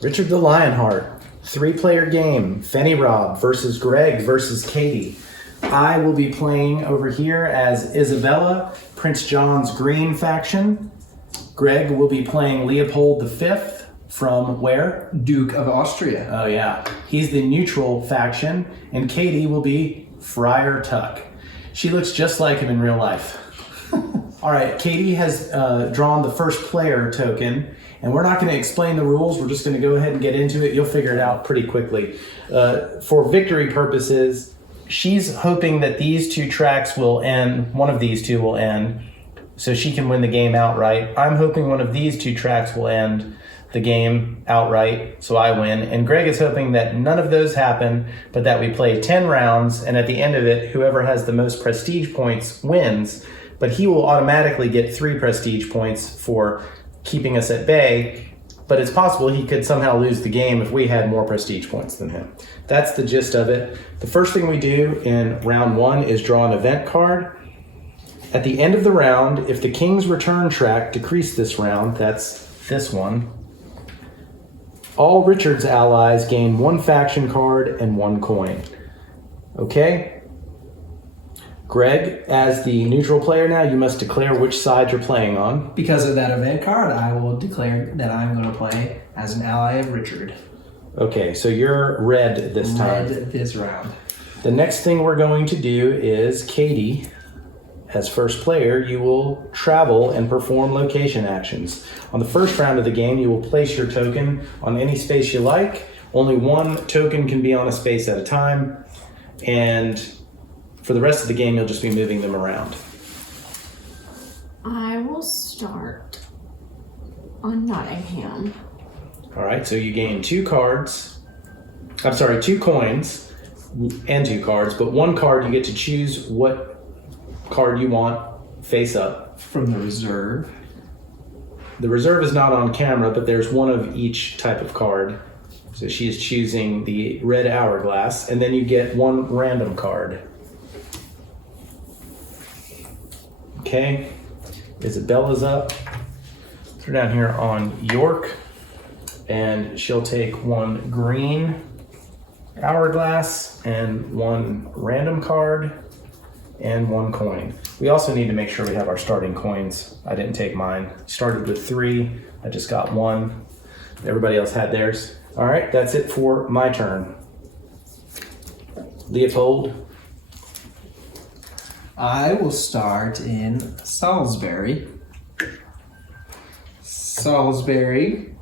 Richard the Lionheart, 3-player game, fenirob versus Greg versus Katie. I will be playing over here as Isabella, Prince John's Green faction. Greg will be playing Leopold V from where? Duke of Austria. Oh yeah, he's the neutral faction, and Katie will be Friar Tuck. She looks just like him in real life. All right, Katie has drawn the first player token, and we're not going to explain the rules. We're just going to go ahead and get into it. You'll figure it out pretty quickly. For victory purposes, she's hoping that these two tracks will end, one of these two will end, so she can win the game outright. I'm hoping one of these two tracks will end the game outright, so I win. And Greg is hoping that none of those happen, but that we play 10 rounds, and at the end of it, whoever has the most prestige points wins, but he will automatically get 3 prestige points for keeping us at bay, but it's possible he could somehow lose the game if we had more prestige points than him. That's the gist of it. The first thing we do in round 1 is draw an event card. At the end of the round, if the King's Return track decreased this round, that's this one, all Richard's allies gain 1 faction card and 1 coin. Okay? Greg, as the neutral player now, you must declare which side you're playing on. Because of that event card, I will declare that I'm going to play as an ally of Richard. Okay, so you're red this time. Red this round. The next thing we're going to do is Katie, as first player, you will travel and perform location actions. On the first round of the game, you will place your token on any space you like. Only 1 token can be on a space at a time, and for the rest of the game, you'll just be moving them around. I will start on Nottingham. All right, so you gain 2 cards. I'm sorry, 2 coins and 2 cards, but 1 card you get to choose what card you want face up. From the reserve. The reserve is not on camera, but there's 1 of each type of card. So she is choosing the red hourglass, and then you get 1 random card. Okay, Isabella's up. Put her down here on York, and she'll take 1 green hourglass and 1 random card and 1 coin. We also need to make sure we have our starting coins. I didn't take mine. Started with 3, I just got 1. Everybody else had theirs. All right, that's it for my turn. Leopold. I will start in Salisbury. Salisbury.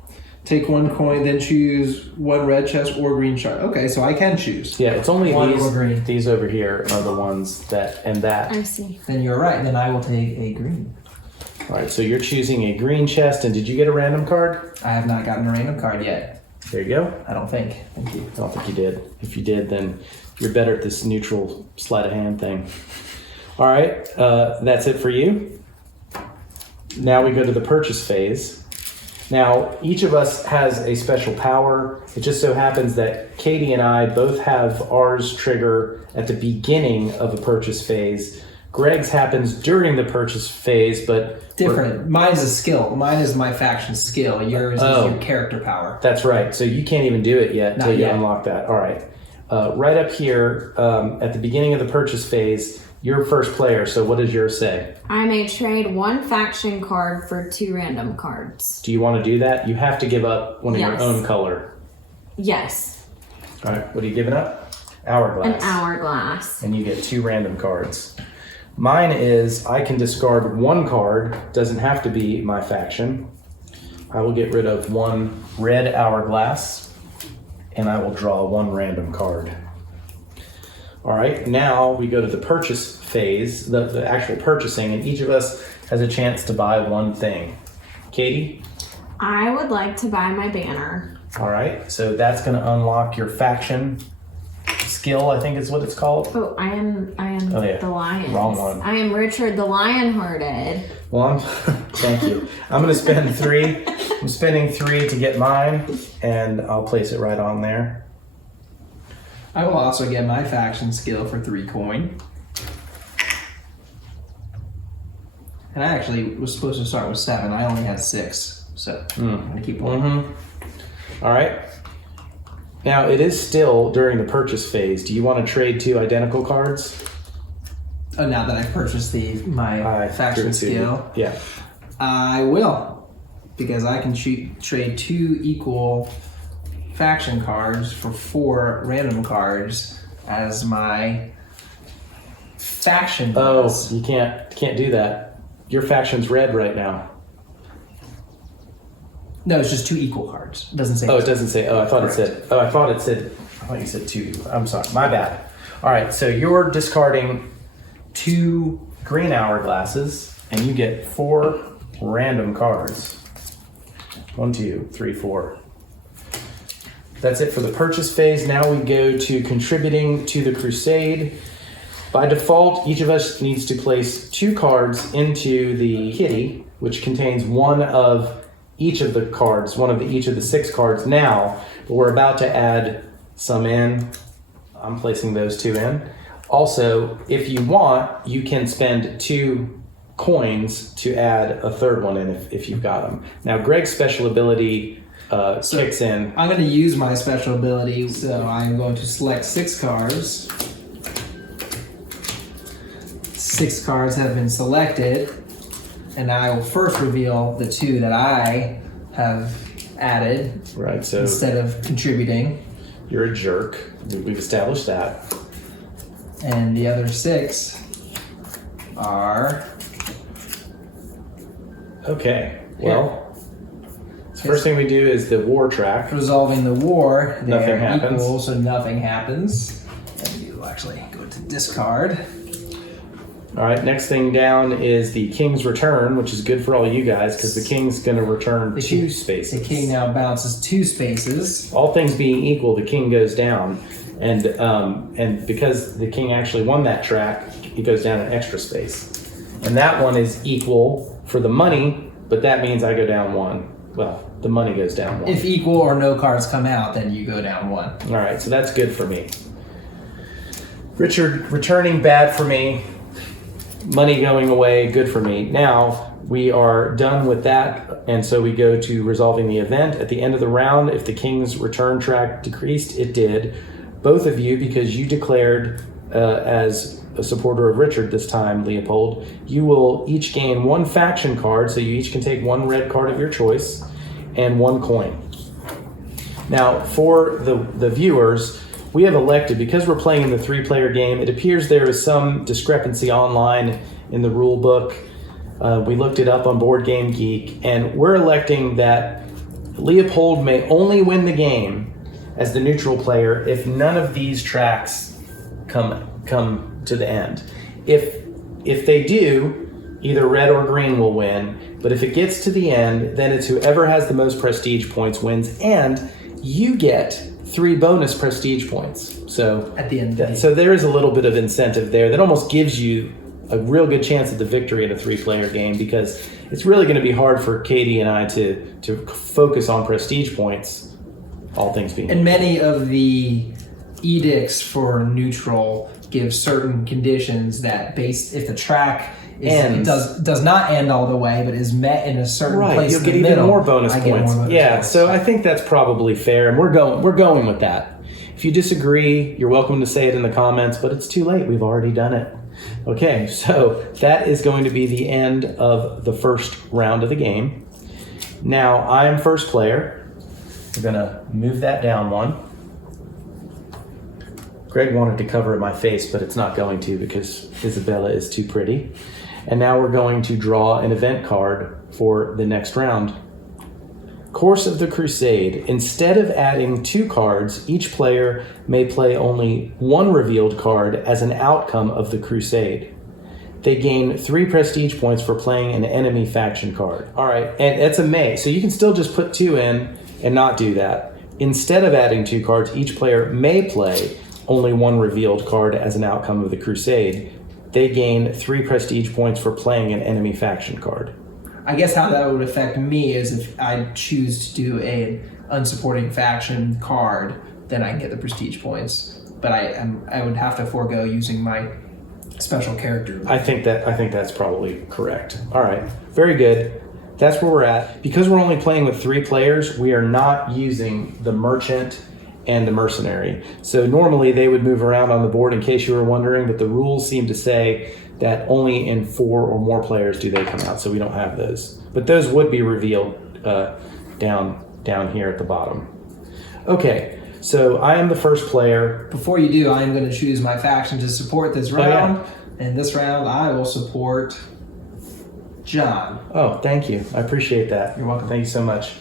Take 1 coin, then choose 1 red chest or green shard. Okay, so I can choose. Yeah, it's only 1 or green. these over here are the ones that, and that. I see. Then you're right. Then I will take a green. All right, so you're choosing a green chest, and did you get a random card? I have not gotten a random card yet. There you go. I don't think. Thank you. I don't think you did. If you did, then you're better at this neutral sleight of hand thing. All right, that's it for you. Now we go to the purchase phase. Now, each of us has a special power. It just so happens that Katie and I both have ours trigger at the beginning of a purchase phase. Greg's happens during the purchase phase, but different. Mine's a skill. Mine is my faction skill. Yours is your character power. That's right. So you can't even do it yet until you unlock that. All right. Right up here at the beginning of the purchase phase, you're first player. So what does yours say? I may trade 1 faction card for 2 random cards. Do you want to do that? You have to give up one of your Yes. own color. Yes. All right. What are you giving up? Hourglass. An hourglass. And you get 2 random cards. Mine is I can discard 1 card. Doesn't have to be my faction. I will get rid of 1 red hourglass, and I will draw 1 random card. All right, now we go to the purchase phase, the actual purchasing, and each of us has a chance to buy 1 thing. Katie? I would like to buy my banner. All right, so that's going to unlock your faction skill, I think is what it's called. Oh, I am the lion. Wrong one. I am Richard the Lionhearted. Well, thank you. I'm going to spend 3. I'm spending 3 to get mine, and I'll place it right on there. I will also get my faction skill for 3 coin. And I actually was supposed to start with 7. I only had 6. So I'm going to keep one. All right. Now, it is still during the purchase phase. Do you want to trade 2 identical cards? Oh, now that I've purchased my faction skill, Yeah. I will, because I can trade 2 equal faction cards for 4 random cards as my faction. Oh, you can't do that. Your faction's red right now. No, it's just 2 equal cards. It doesn't say. Oh, it doesn't say. Oh, I thought Correct. it said. Oh, I thought you said 2. I'm sorry. My bad. All right. So you're discarding 2 green hourglasses, and you get 4 random cards. 1, 2, 3, 4. That's it for the purchase phase. Now we go to contributing to the crusade. By default, each of us needs to place 2 cards into the kitty, which contains one of each of the cards, each of the 6 cards now, but we're about to add some in. I'm placing those 2 in. Also, if you want, you can spend 2 coins to add a 3rd one in if you've got them. Now, Greg's special ability kicks in. I'm going to use my special ability, so I'm going to select 6 cards. 6 cards have been selected, and I will first reveal the 2 that I have added Right, so instead of contributing, you're a jerk. We've established that. and the other 6 are Okay, well, first thing we do is the war track. resolving the war. Nothing They're happens. equal, so nothing happens. And you actually go to discard. All right, next thing down is the King's Return, which is good for all you guys because the King's going to return 2 spaces. The king now bounces 2 spaces. All things being equal, the King goes down, and because the King actually won that track, he goes down an extra space, and that one is equal for the money, but that means I go down 1. Well, the money goes down 1. If equal or no cards come out, then you go down 1. All right, so that's good for me. Richard returning, bad for me. Money going away, good for me. Now we are done with that, and so we go to resolving the event. At the end of the round, if the King's return track decreased, it did. Both of you, because you declared as a supporter of Richard this time, Leopold, you will each gain 1 faction card, so you each can take 1 red card of your choice and 1 coin. Now, for the viewers, we have elected, because we're playing in the 3-player game, it appears there is some discrepancy online in the rule book. We looked it up on Board Game Geek, and we're electing that Leopold may only win the game as the neutral player if none of these tracks come to the end. If they do, either red or green will win, but if it gets to the end, then it's whoever has the most prestige points wins, and you get 3 bonus prestige points. So At the end of the game. so there is a little bit of incentive there that almost gives you a real good chance at the victory in a 3-player game, because it's really going to be hard for Katie and I to focus on prestige points, all things being And many of the edicts for neutral give certain conditions that if the track Ends. does not end all the way, but is met in a certain place You'll in get the even middle, more bonus I get points. more bonus Yeah, points. so I think that's probably fair, and we're going with that. If you disagree, you're welcome to say it in the comments, but it's too late. We've already done it. Okay, so that is going to be the end of the first round of the game. Now, I am first player. We're gonna move that down 1. Greg wanted to cover my face, but it's not going to because Isabella is too pretty. And now we're going to draw an event card for the next round. Course of the Crusade. Instead of adding 2 cards, each player may play only 1 revealed card as an outcome of the Crusade. They gain 3 prestige points for playing an enemy faction card. All right, and it's a may, so you can still just put 2 in and not do that. Instead of adding 2 cards, each player may play only 1 revealed card as an outcome of the Crusade. They gain 3 prestige points for playing an enemy faction card. I guess how that would affect me is if I choose to do an unsupporting faction card, then I can get the prestige points. But I would have to forego using my special character. I think that's probably correct. All right, very good. that's where we're at. Because we're only playing with 3 players, we are not using the merchant and the mercenary. So normally they would move around on the board in case you were wondering, but the rules seem to say that only in 4 or more players do they come out, so we don't have those. But those would be revealed down here at the bottom. Okay, so I am the first player. Before you do, I'm going to choose my faction to support this round. And this round, I will support John. Oh, thank you. I appreciate that. You're welcome. Thank you so much.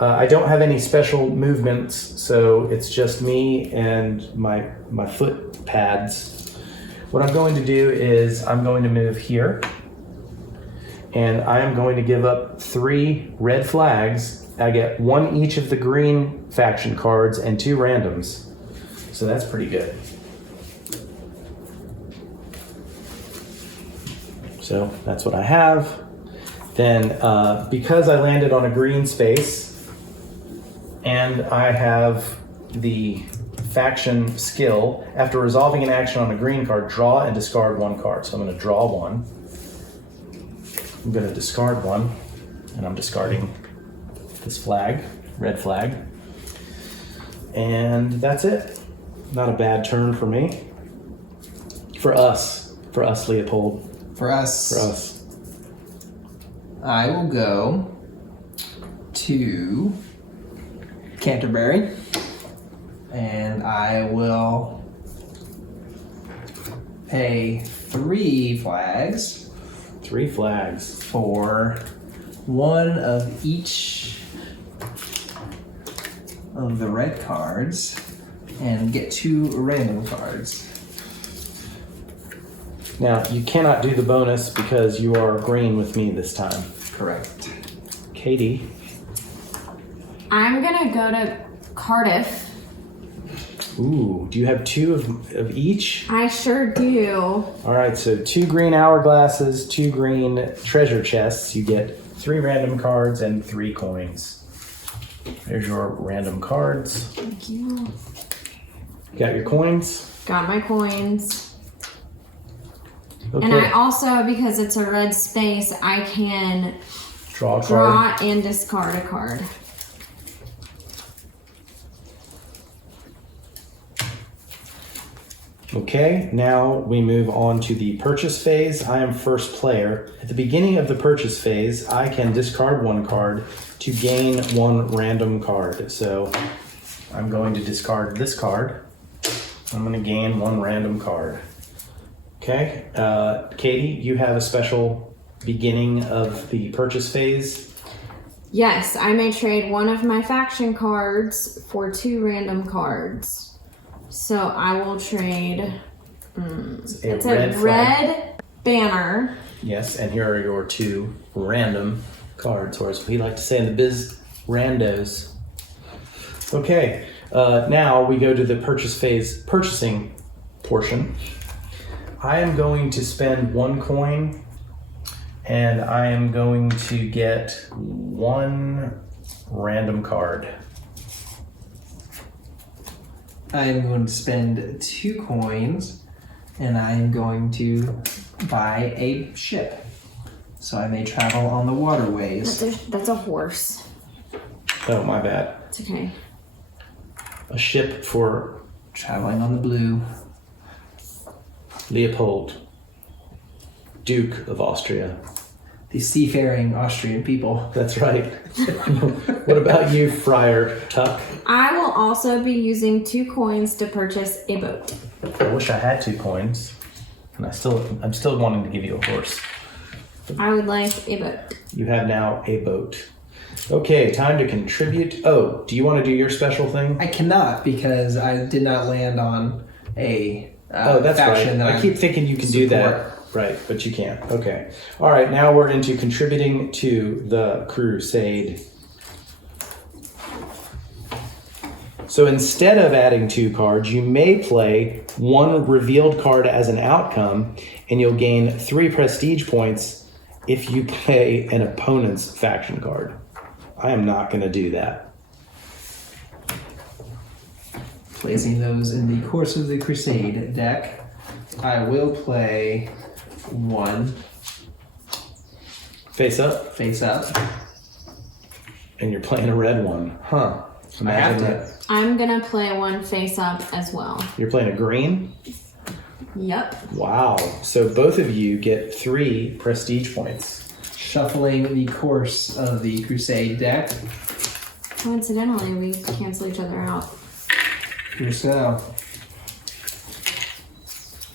I don't have any special movements, so it's just me and my foot pads. What I'm going to do is I'm going to move here, and I am going to give up 3 red flags. I get 1 each of the green faction cards and 2 randoms. So that's pretty good. So that's what I have. Then because I landed on a green space and I have the faction skill, after resolving an action on a green card, draw and discard 1 card. So I'm going to draw 1. I'm going to discard 1, and I'm discarding this flag, red flag. And that's it. Not a bad turn for me. For us, Leopold. For us. For us. I will go to Canterbury, and I will pay 3 flags. 3 flags. For 1 of each of the red cards, and get 2 random cards. Now, you cannot do the bonus because you are green with me this time. Correct. Katie. I'm gonna go to Cardiff. Ooh, do you have 2 of each? I sure do. All right, so 2 green hourglasses, 2 green treasure chests. You get 3 random cards and 3 coins. There's your random cards. Thank you. Got your coins? Got my coins. Okay. And I also, because it's a red space, I can Draw a card. draw and discard a card. Okay, now we move on to the purchase phase. I am first player. At the beginning of the purchase phase, I can discard 1 card to gain 1 random card. So I'm going to discard this card. I'm going to gain 1 random card. Okay, Katie, you have a special beginning of the purchase phase. Yes, I may trade 1 of my faction cards for 2 random cards. So I will trade. It's a red banner. Yes, and here are your 2 random cards, or as we like to say in the biz, randos. Okay, now we go to the purchase phase purchasing portion. I am going to spend 1 coin, and I am going to get 1 random card. I am going to spend 2 coins, and I am going to buy a ship, so I may travel on the waterways. That's a horse. Oh, my bad. It's okay. A ship for Traveling on the blue. Leopold, Duke of Austria. The seafaring Austrian people. That's right. What about you, Friar Tuck? I will also be using 2 coins to purchase a boat. I wish I had 2 coins, and I'm still wanting to give you a horse. I would like a boat. You have now a boat. Okay, time to contribute. Oh, do you want to do your special thing? I cannot, because I did not land on a That's faction right. that I keep thinking you can do that. Right, but you can't. Okay. All right, now we're into contributing to the crusade. So instead of adding 2 cards, you may play 1 revealed card as an outcome, and you'll gain 3 prestige points if you play an opponent's faction card. I am not going to do that. Placing those in the Course of the Crusade deck, I will play 1 Face up, face up. and you're playing a red one. Huh. I have Imagine to. that. I'm gonna play one face up as well. You're playing a green? Yep. Wow. So both of you get 3 prestige points. Shuffling the course of the Crusade deck. Coincidentally, we cancel each other out. Here so.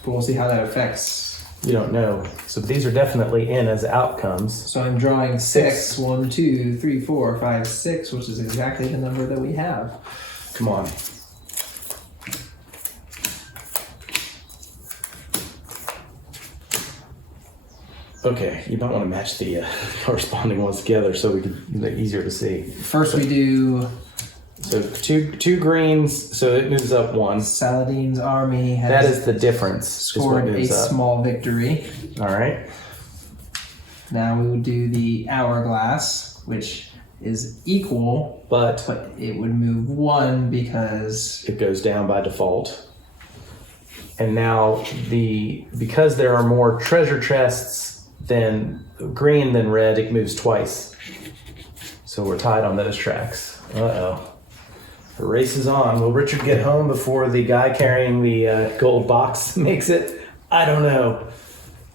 But we'll see how that affects. You don't know. So these are definitely in as outcomes. So I'm drawing 6. 1, 2, 3, 4, 5, 6, which is exactly the number that we have. Come on. Okay, you might want to match the corresponding ones together so we can make it easier to see. First we do So two greens, so it moves up 1. Saladin's army has That is the difference. is what scored a moves up. small victory. All right. Now we would do the hourglass, which is equal, But but it would move 1 because it goes down by default. And now because there are more treasure chests than green than red, it moves twice. So we're tied on those tracks. Uh-oh. The race is on. Will Richard get home before the guy carrying the gold box makes it? I don't know.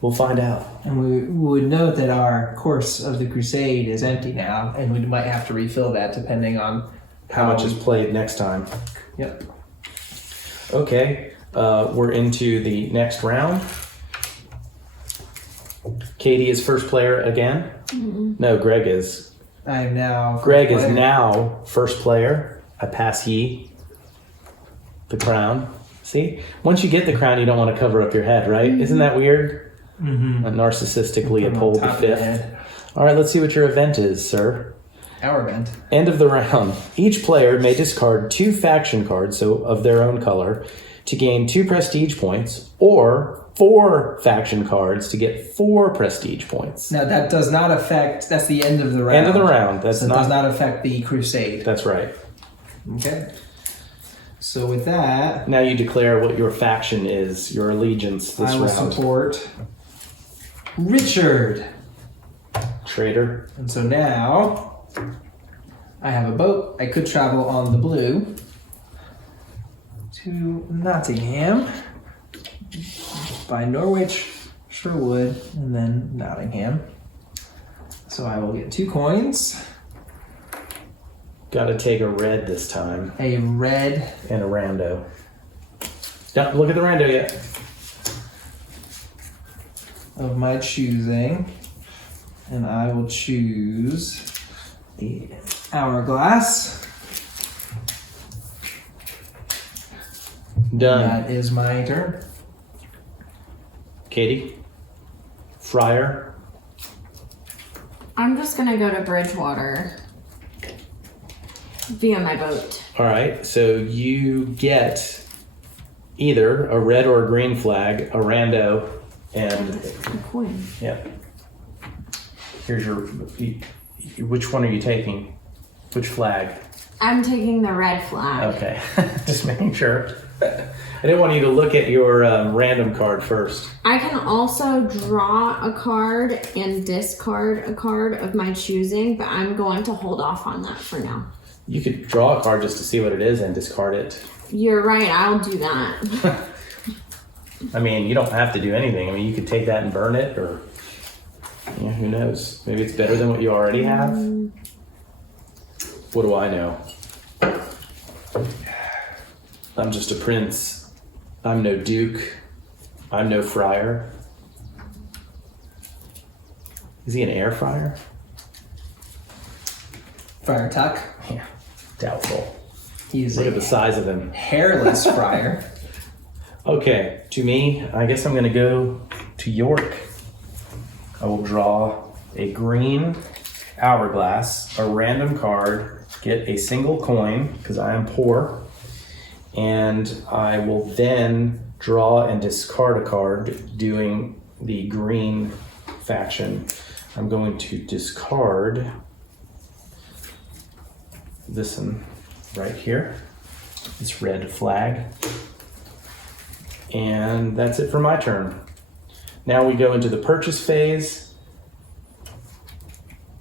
We'll find out. and we would note that our course of the Crusade is empty now, and we might have to refill that depending on How much is played next time? Yep. Okay, we're into the next round. Katie is first player again. No, Greg is. I am now. Greg is now first player. I pass ye the crown. See, once you get the crown, you don't want to cover up your head, right? Isn't that weird? Narcissistically uphold the fifth. All right, let's see what your event is, sir. Our event. End of the round. Each player may discard 2 faction cards, so of their own color, to gain 2 prestige points, or 4 faction cards to get 4 prestige points. Now that does not affect. That's the end of the round. End of the round. That's So it does not affect the Crusade. That's right. Okay. So with that, Now you declare what your faction is, your allegiance this I will round. support Richard. Traitor. And so now I have a boat. I could travel on the blue to Nottingham by Norwich, Sherwood, and then Nottingham. So I will get 2 coins, Gotta take a red this time, a red, and a rando. Don't look at the rando yet. of my choosing, and I will choose the hourglass. Done. That is my turn. Katie? Friar? I'm just gonna go to Bridgewater via my boat. All right, so you get either a red or a green flag, a rando, and A coin. yeah. Here's your. Which one are you taking? Which flag? I'm taking the red flag. Okay, just making sure. I didn't want you to look at your random card first. I can also draw a card and discard a card of my choosing, but I'm going to hold off on that for now. You could draw a card just to see what it is and discard it. You're right, I'll do that. I mean, you don't have to do anything. I mean, you could take that and burn it, or yeah, who knows? Maybe it's better than what you already have. What do I know? I'm just a prince. I'm no duke. I'm no friar. Is he an air friar? Friar Tuck. Yeah, doubtful. He's Look a at the size of him. hairless friar. Okay, to me, I guess I'm going to go to York. I will draw a green hourglass, a random card, get a single coin, because I am poor, and I will then draw and discard a card doing the green faction. I'm going to discard this one right here, this red flag. And that's it for my turn. Now we go into the purchase phase.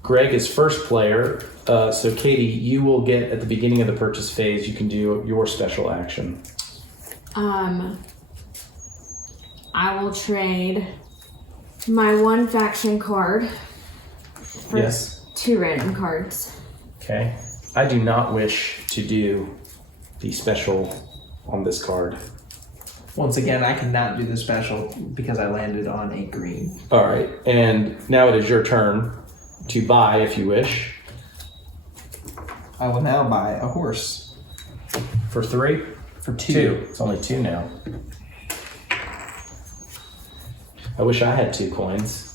Greg is first player. So Katie, you will get at the beginning of the purchase phase, you can do your special action. I will trade my 1 faction card for Yes. 2 random cards. Okay. I do not wish to do the special on this card. Once again, I cannot do the special because I landed on a green. All right. And now it is your turn to buy if you wish. I will now buy a horse For 3? for 2. 2. It's only 2 now. I wish I had 2 coins.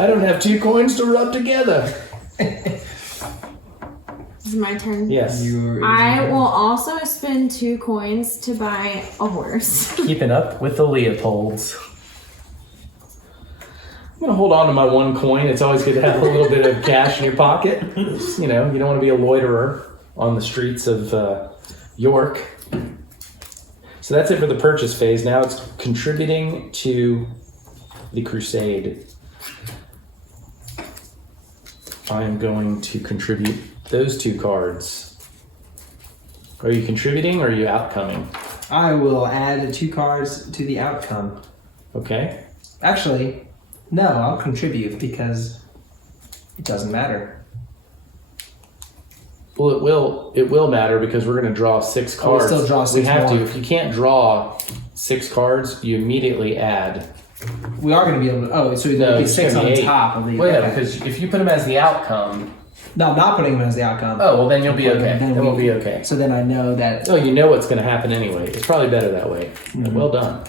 I don't have 2 coins to rub together. Is it my turn? Yes. I will also spend 2 coins to buy a horse. Keeping up with the Leopolds. I'm going to hold on to my 1 coin. It's always good to have a little bit of cash in your pocket. You know, you don't want to be a loiterer on the streets of York. So that's it for the purchase phase. Now it's contributing to the Crusade. I am going to contribute those 2 cards. Are you contributing or are you outcoming? I will add 2 cards to the outcome. Okay. Actually, no, I'll contribute because it doesn't matter. Well, it will matter because we're going to draw 6 cards. We'll still draw 6 We have more. to. If you can't draw 6 cards, you immediately add. We are going to be able to. Oh, so No, there'll be it's 6 gonna on be 8. top of the. Well, yeah, okay. because if you put them as the outcome, No, I'm not putting them as the outcome. oh, well, then you'll be okay. Then Then we'll be okay. So then I know that. Oh, you know what's going to happen anyway. It's probably better that way. Well done.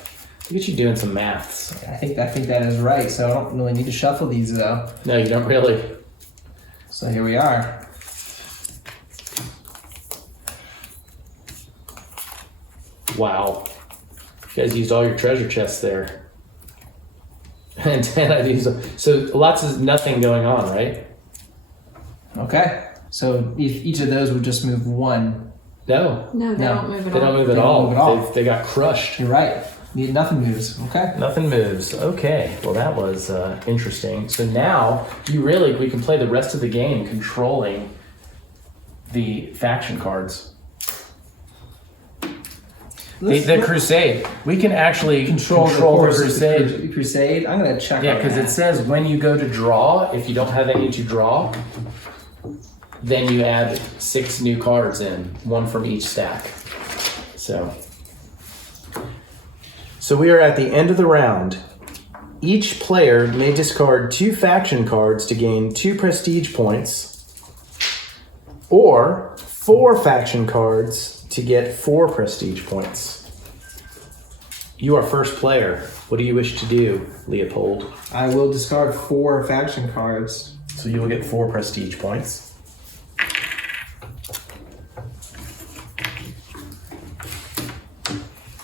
Look at you doing some maths. I think that is right. So I don't really need to shuffle these though. No, you don't really. So here we are. Wow. You guys used all your treasure chests there. And 10 I used them. So lots of nothing going on, right? Okay. So each of those would just move 1. No. No, they No, don't move at They all. don't move at They don't all. move at all. They got crushed. You're right. Nothing moves. Okay. Nothing moves. Okay. Well, that was interesting. So now we can play the rest of the game controlling the faction cards. The Crusade. We can actually control the Crusade. Crusade. I'm gonna check. Yeah, on because that. it says when you go to draw, if you don't have any to draw, then you add 6 new cards in, 1 from each stack. So we are at the end of the round. Each player may discard 2 faction cards to gain 2 prestige points, or 4 faction cards to get 4 prestige points. You are first player. What do you wish to do, Leopold? I will discard 4 faction cards. So you will get 4 prestige points.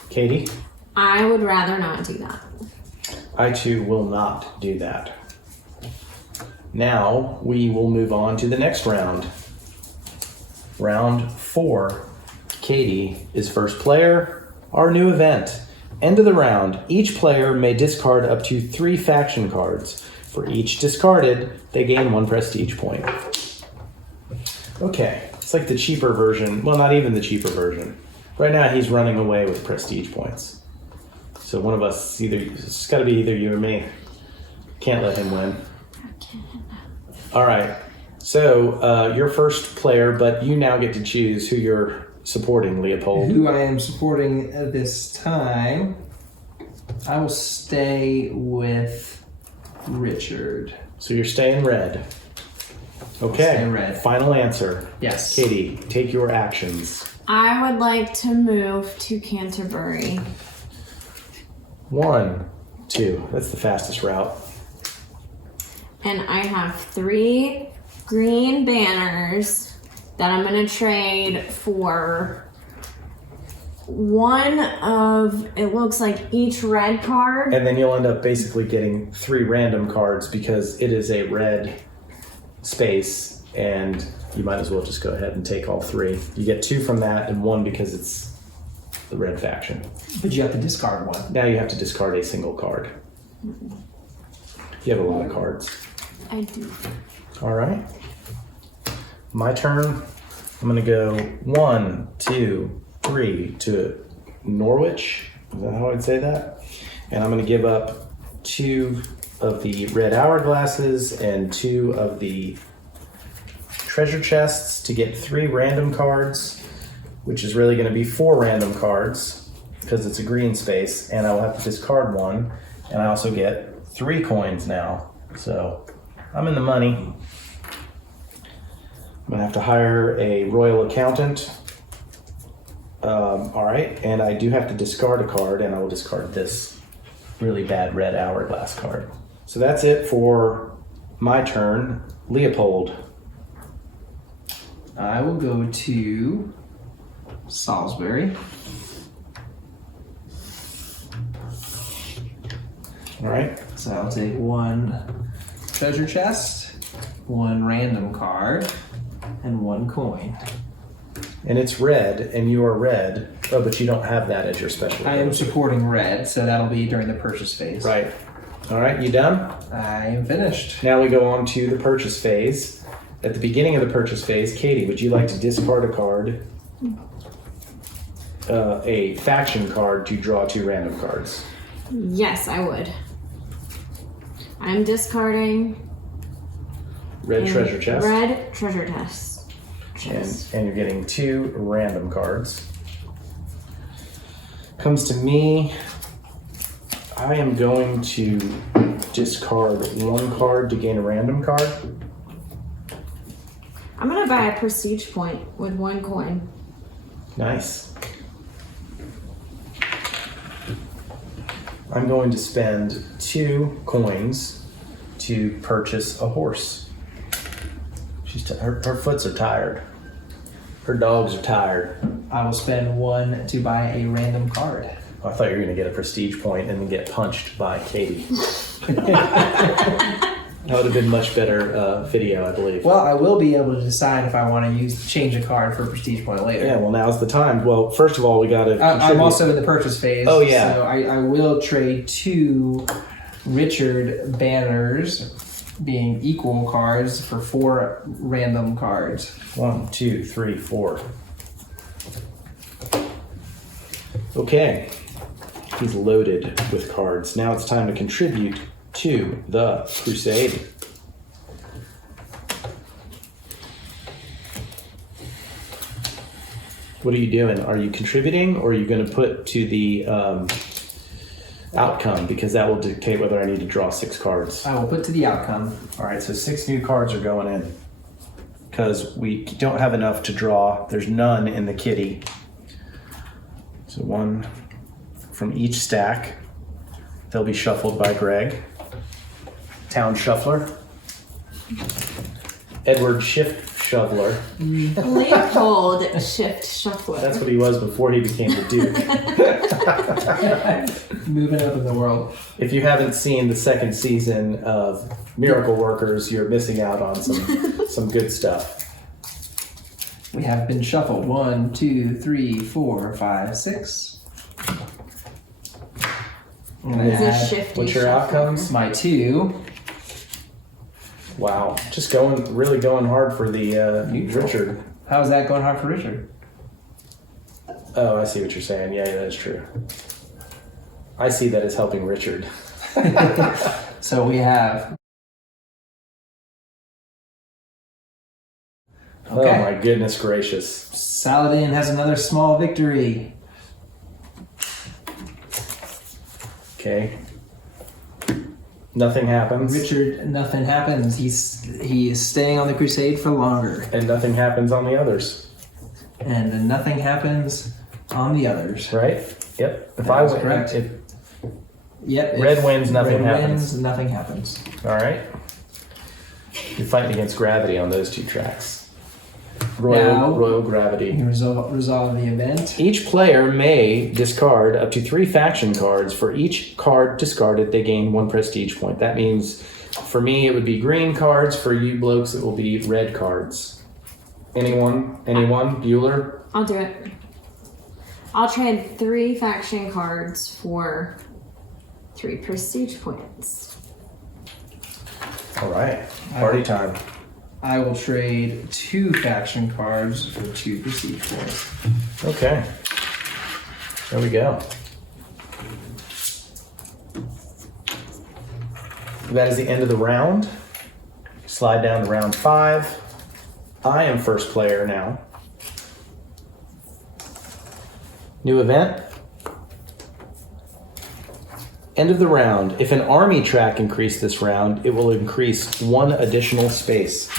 Katie? I would rather not do that. I too will not do that. Now we will move on to the next round. Round 4. Katie is first player. Our new event. End of the round. Each player may discard up to 3 faction cards. For each discarded, they gain 1 prestige point. Okay, it's like the cheaper version. Well, not even the cheaper version. Right now he's running away with prestige points. So one of us, it's got to be either you or me. Can't let him win. All right. So you're first player, but you now get to choose who you're supporting, Leopold. Who I am supporting this time. I will stay with Richard. So you're staying red. Okay. Stay red. Final answer. Yes. Katie, take your actions. I would like to move to Canterbury. 1, 2. That's the fastest route. And I have 3 green banners that I'm going to trade for 1 of, it looks like each red card. And then you'll end up basically getting 3 random cards because it is a red space, and you might as well just go ahead and take all 3. You get 2 from that and 1 because it's the red faction. But you have to discard 1. Now you have to discard a single card. You have a lot of cards. I do. All right. My turn. I'm going to go 1, 2, 3 to Norwich. Is that how I'd say that? And I'm going to give up 2 of the red hourglasses and 2 of the treasure chests to get 3 random cards, which is really going to be 4 random cards because it's a green space, and I will have to discard 1, and I also get 3 coins now. So I'm in the money. I'm going to have to hire a royal accountant. All right, and I do have to discard a card, and I will discard this really bad red hourglass card. So that's it for my turn. Leopold. I will go to Salisbury. All right. So I'll take 1 treasure chest, 1 random card, and 1 coin. And it's red, and you are red. Oh, but you don't have that as your special. I am supporting red, so that'll be during the purchase phase. Right. All right, you done? I am finished. Now we go on to the purchase phase. At the beginning of the purchase phase, Katie, would you like to discard a card, a faction card, to draw 2 random cards? Yes, I would. I'm discarding Red treasure chest. Red treasure chest. And you're getting 2 random cards. Comes to me. I am going to discard 1 card to gain a random card. I'm gonna buy a prestige point with 1 coin. Nice. I'm going to spend 2 coins to purchase a horse. Her foots are tired. Her dogs are tired. I will spend 1 to buy a random card. Oh, I thought you were going to get a prestige point and then get punched by Katie. That would have been much better video, I believe. Well, I will be able to decide if I want to change a card for a prestige point later. Yeah, well, now's the time. Well, first of all, we got to I'm also in the purchase phase. Oh, yeah. So I will trade 2 Richard banners, being equal cards, for 4 random cards. 1, 2, 3, 4. Okay. He's loaded with cards. Now it's time to contribute to the Crusade. What are you doing? Are you contributing, or are you going to put to the outcome? Because that will dictate whether I need to draw 6 cards. I will put to the outcome. All right, so 6 new cards are going in because we don't have enough to draw. There's none in the kitty. So 1 from each stack. They'll be shuffled by Greg. Town Shuffler. Edward Shift Shoveler. Leopold Shift Shuffler. That's what he was before he became the Duke. Moving up in the world. If you haven't seen the 2nd season of Miracle Workers, you're missing out on some good stuff. We have been shuffled. 1, 2, 3, 4, 5, 6. And I He's a add shifty What's your shuffler. outcomes? my 2. Wow, just really going hard for the Richard. How is that going hard for Richard? Oh, I see what you're saying. Yeah, that is true. I see that as helping Richard. So we have. Okay. Oh my goodness gracious. Saladin has another small victory. Okay. Nothing happens. Richard, nothing happens. He is staying on the crusade for longer. And nothing happens on the others. And then nothing happens on the others. Right? Yep. If That I is win, correct. Red wins, nothing red happens. wins, nothing happens. All right. You're fighting against gravity on those 2 tracks. Royal You gravity. can resolve the event. Each player may discard up to 3 faction cards. For each card discarded, they gain 1 prestige point. That means for me, it would be green cards. For you blokes, it will be red cards. Anyone? Bueller? I'll do it. I'll trade 3 faction cards for 3 prestige points. All right. Party time. I will trade 2 faction cards for 2 prestige points. Okay. There we go. That is the end of the round. Slide down to round 5. I am first player now. New event. End of the round. If an army track increased this round, it will increase 1 additional space.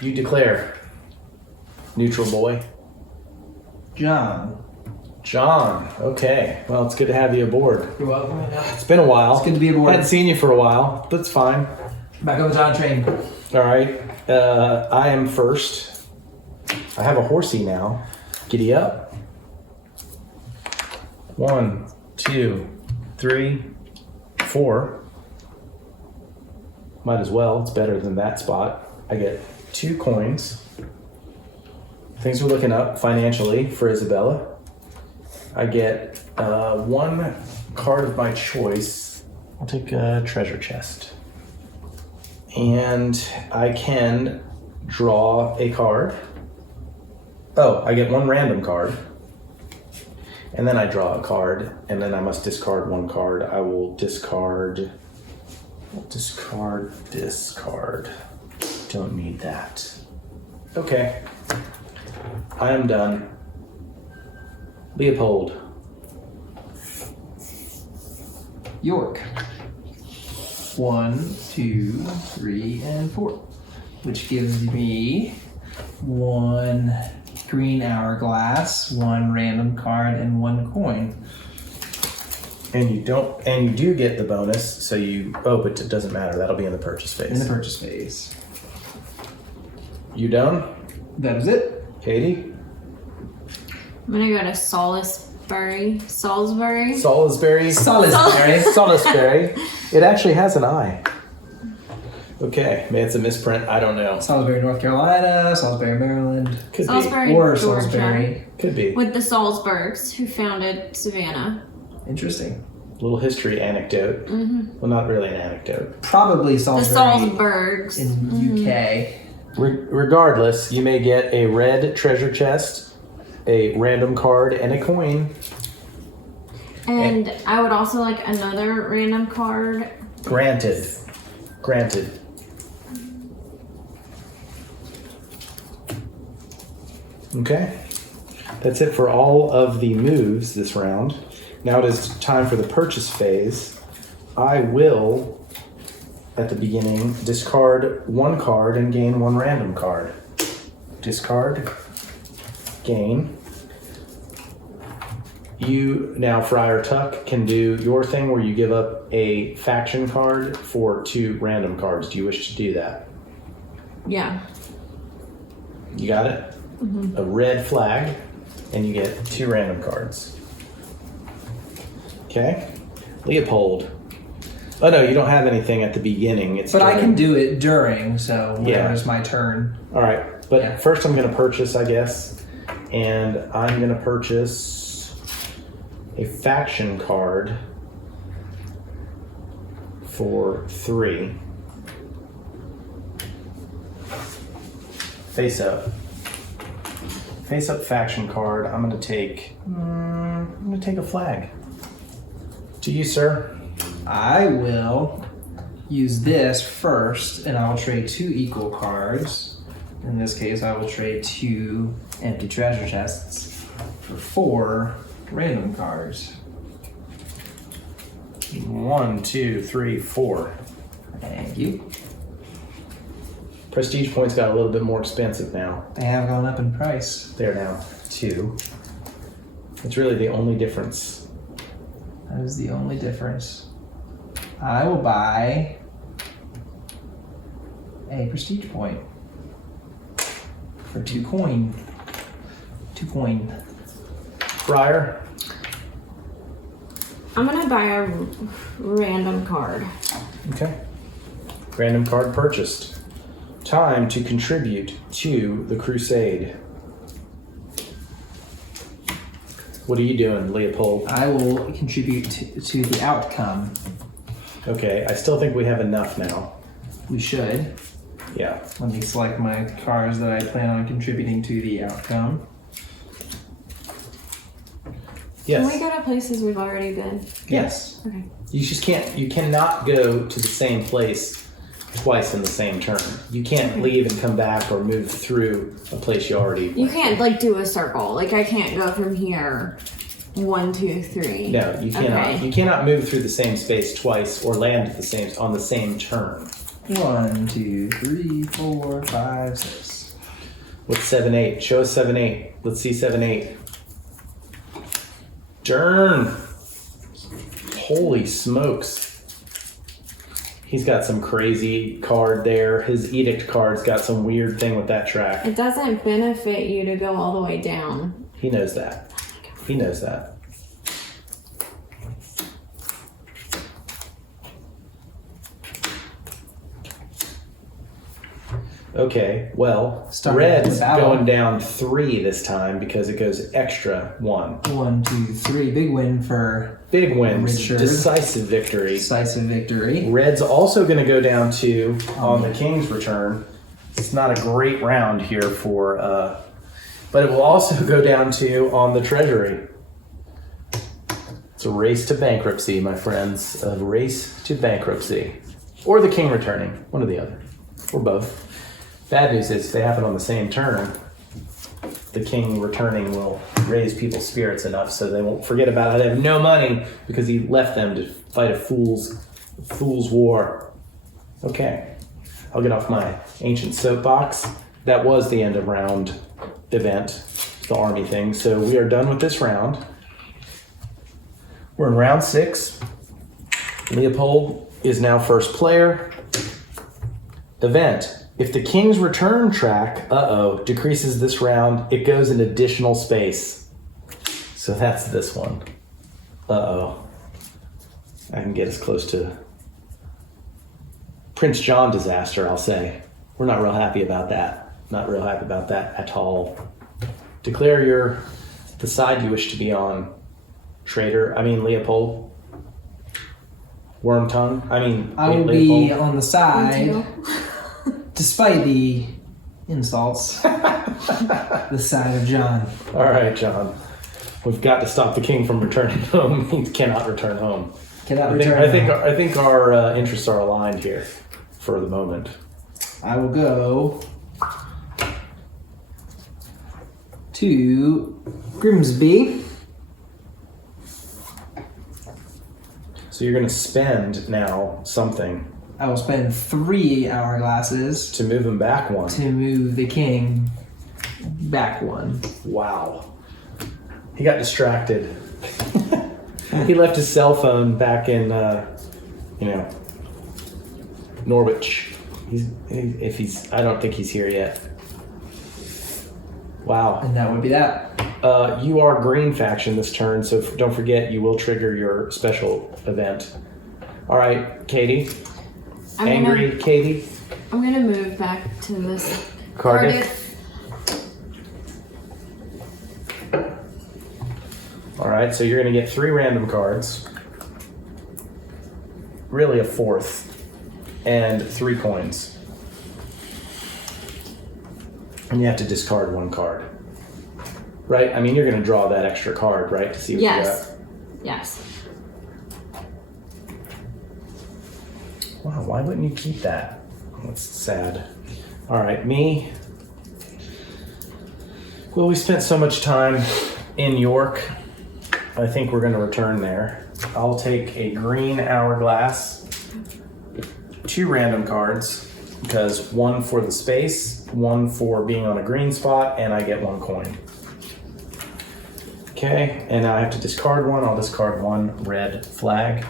You declare. Neutral boy. John. John. Okay. Well, it's good to have you aboard. You're welcome. It's been a while. It's good to be aboard. I hadn't seen you for a while, but it's fine. Back on the John train. All right. I am first. I have a horsey now. Giddy up. 1, 2, 3, 4. Might as well. It's better than that spot. I get 2 coins. Things are looking up financially for Isabella. I get 1 card of my choice. I'll take a treasure chest. And I can draw a card. Oh, I get 1 random card. And then I draw a card, and then I must discard 1 card. I will discard. Don't need that. Okay. I am done. Leopold. York. 1, 2, 3, and 4. Which gives me 1 green hourglass, 1 random card, and 1 coin. And you do get the bonus, so but it doesn't matter. That'll be in the purchase phase. In the purchase phase. You done? That is it. Katie? I'm gonna go to Salisbury. Salisbury. It actually has an I. Okay, maybe it's a misprint. I don't know. Salisbury, North Carolina, Salisbury, Maryland. Could Salisbury, Or Georgia. Salisbury. Be. Could be. With the Salzburgs, who founded Savannah. Interesting. Little history anecdote. Mm-hmm. Well, not really an anecdote. Probably The Salisbury Salzburgs. in UK. Regardless, you may get a red treasure chest, a random card, and a coin. And I would also like another random card. Granted. Okay. That's it for all of the moves this round. Now it is time for the purchase phase. I will, at the beginning, discard 1 card and gain 1 random card. Discard. Gain. You now, Friar Tuck, can do your thing where you give up a faction card for 2 random cards. Do you wish to do that? Yeah. You got it? Mm-hmm. A red flag, and you get 2 random cards. Okay. Leopold. Oh no, you don't have anything at the beginning. But I can do it during, so whenever it's my turn. All right, but first I'm going to purchase, I guess, and I'm going to purchase a faction card for 3. Face up faction card. I'm going to take a flag. To you, sir. I will use this first, and I'll trade 2 equal cards. In this case, I will trade 2 empty treasure chests for 4 random cards. 1, 2, 3, 4. Thank you. Prestige points got a little bit more expensive now. They have gone up in price. They're now 2. It's really the only difference. That is the only difference. I will buy a prestige point for 2 coin. 2 coin. Friar? I'm gonna buy a random card. Okay. Random card purchased. Time to contribute to the crusade. What are you doing, Leopold? I will contribute to the outcome Okay, I still think we have enough now. We should. Yeah. Let me select my cards that I plan on contributing to the outcome. Yes. Can we go to places we've already been? Yes. Okay. You cannot go to the same place twice in the same turn. You can't leave and come back or move through a place you already You went. can't like do a circle. Like I can't go from here 1, 2, 3. No, you cannot. Okay. You cannot move through the same space twice or land at on the same turn. 1, 2, 3, 4, 5, 6. What's 7, 8? Show us 7, 8. Let's see 7, 8. Darn. Holy smokes. He's got some crazy card there. His edict card's got some weird thing with that track. It doesn't benefit you to go all the way down. He knows that. He knows that. Okay, well, Starting with red's the battle. going down 3 this time because it goes extra 1. 1, 2, 3. Big win for Big wins, Richard. decisive victory. decisive victory. Red's also going to go down 2 on the king's return. It's not a great round here for, but it will also go down 2 on the treasury. It's a race to bankruptcy, my friends. A race to bankruptcy. Or the king returning, one or the other, or both. Bad news is if they happen on the same turn, the king returning will raise people's spirits enough so they won't forget about it. They have no money because he left them to fight a fool's war. Okay, I'll get off my ancient soapbox. That was the end of round event, the army thing. So we are done with this round. We're in round 6. Leopold is now first player. Event. If the king's return track, decreases this round, it goes an additional space. So that's this one. I can get as close to Prince John disaster, I'll say. We're not real happy about that. Not real happy about that at all. Declare the side you wish to be on, Leopold. Wormtongue. I will be on the side, despite the insults, the side of John. All right, John. We've got to stop the king from returning home. He cannot return home. I think our interests are aligned here for the moment. I will go to Grimsby. So you're going to spend now something I will spend 3 hourglasses to move him back 1. to move the king back 1. Wow. He got distracted. He left his cell phone back in, Norwich. I don't think he's here yet. Wow. And that would be that. You are green faction this turn, so don't forget you will trigger your special event. All right, Katie. Katie. I'm gonna move back to this Cardiff. All right, so you're going to get 3 random cards. Really a 4th. And 3 coins. And you have to discard 1 card. Right? I mean, you're going to draw that extra card, right? To see what you got. Yes. Wow, why wouldn't you keep that? That's sad. All right, me. Well, we spent so much time in York. I think we're going to return there. I'll take a green hourglass, 2 random cards, because 1 for the space, 1 for being on a green spot, and I get 1 coin. Okay, and now I have to discard 1. I'll discard 1 red flag.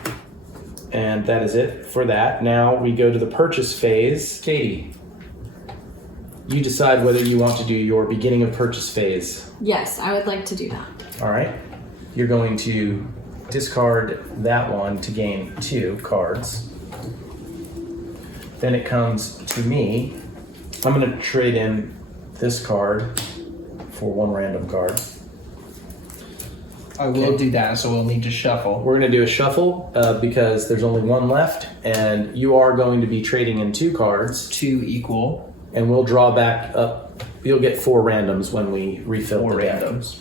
And that is it for that. Now we go to the purchase phase. Katie, you decide whether you want to do your beginning of purchase phase. Yes, I would like to do that. All right. You're going to discard that one to gain 2 cards. Then it comes to me. I'm going to trade in this card for 1 random card. I will do that, so we'll need to shuffle. We're going to do a shuffle because there's only one left, and you are going to be trading in 2 cards. 2 equal. And we'll draw back up. You'll get 4 randoms when we refill 4 the deck. randoms.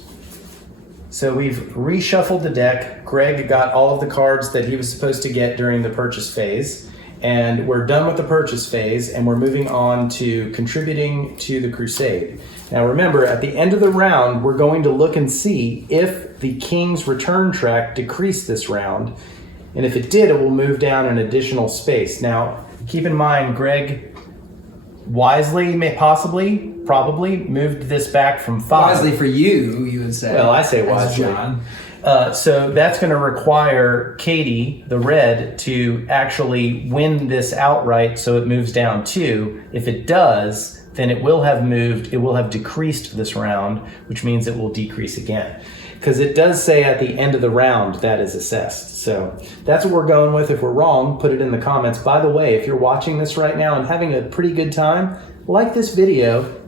So we've reshuffled the deck. Greg got all of the cards that he was supposed to get during the purchase phase. And we're done with the purchase phase, and we're moving on to contributing to the crusade. Now remember, at the end of the round, we're going to look and see if the King's return track decreased this round. And if it did, it will move down an additional space. Now, keep in mind, Greg wisely, probably moved this back from 5. Wisely for you, you would say. Well, I say as wisely. John. So that's going to require Katie, the red, to actually win this outright so it moves down 2. If it does, then it will have moved, it will have decreased this round, which means it will decrease again. Because it does say at the end of the round that is assessed. So that's what we're going with. If we're wrong, put it in the comments. By the way, if you're watching this right now and having a pretty good time, like this video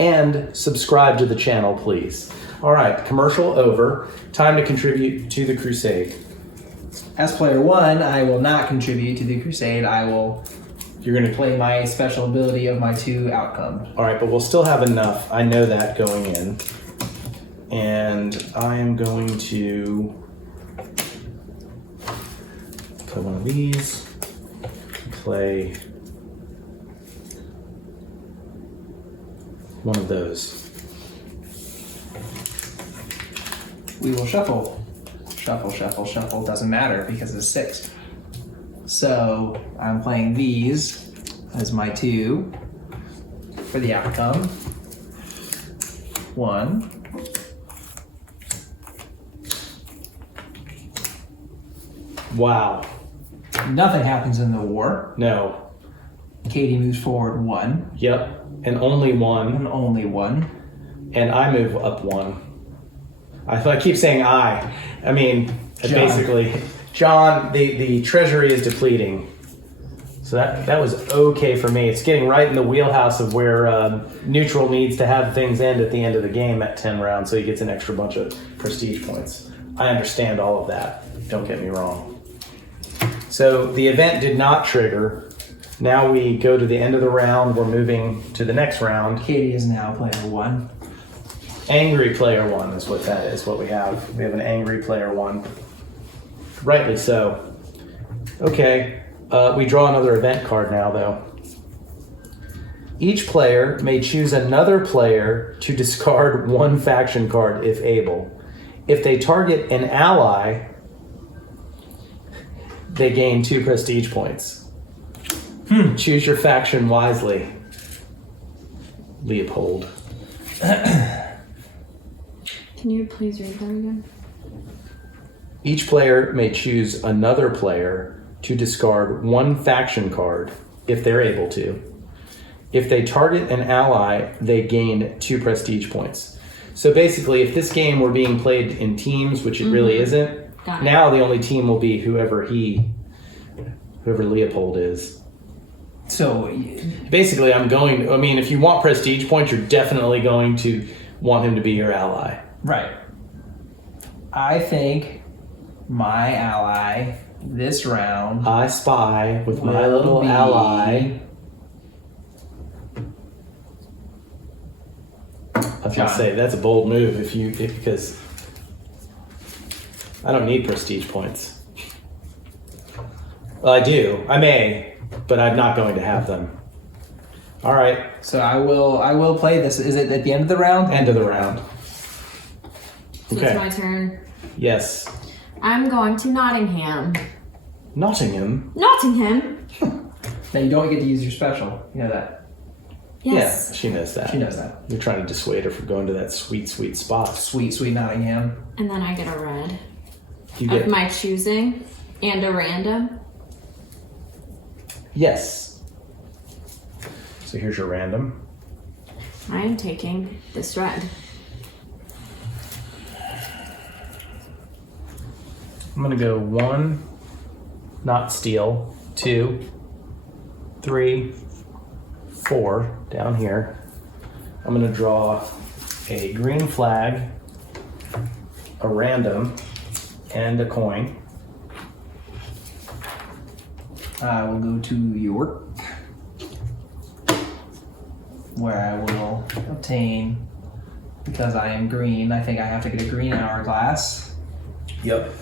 and subscribe to the channel, please. All right, commercial over. Time to contribute to the crusade. As player 1, I will not contribute to the crusade. I will You're going to play my special ability of my 2 outcomes. All right, but we'll still have enough. I know that going in. And I am going to play one of these. Play one of those. We will shuffle. Shuffle, shuffle, shuffle. Doesn't matter because it's 6. So I'm playing these as my 2 for the outcome. 1. Wow. Nothing happens in the war. No. Katie moves forward 1. Yep. And only 1. And only 1. And I move up 1. I keep saying I. I mean, John. basically, John, the treasury is depleting. So that was okay for me. It's getting right in the wheelhouse of where neutral needs to have things end at the end of the game at 10 rounds, so he gets an extra bunch of prestige points. I understand all of that. Don't get me wrong. So the event did not trigger. Now we go to the end of the round. We're moving to the next round. Katie is now player 1. Angry player 1 is what that is, what we have. We have an angry player 1. Rightly so. Okay, we draw another event card now, though. Each player may choose another player to discard 1 faction card if able. If they target an ally, they gain 2 prestige points. Choose your faction wisely. Leopold. Can you please read that again? Each player may choose another player to discard 1 faction card if they're able to. If they target an ally, they gain 2 prestige points. So basically, if this game were being played in teams, which it really isn't, Got it. now the only team will be whoever Leopold is. So Basically, if you want prestige points, you're definitely going to want him to be your ally. right. I think my ally this round I spy with my will little be ally. I was gonna John. say that's a bold move because I don't need prestige points. Well, I do. I may, but I'm not going to have them. All right, So I will play this. Is it at the end of the round? end of the round. So Okay. it's my turn. Yes, I'm going to Nottingham. Nottingham. Now you don't get to use your special. You know that. Yes. Yeah, she knows that. She knows that. You're trying to dissuade her from going to that sweet, sweet spot. Sweet, sweet Nottingham. And then I get a red You of get my choosing and a random. yes. So here's your random. I am taking this red. I'm gonna go 1, not steal, 2, 3, 4 down here. I'm gonna draw a green flag a random, and a coin. I will go to York, where I will obtain, because I am green, I think I have to get a green hourglass. Yep.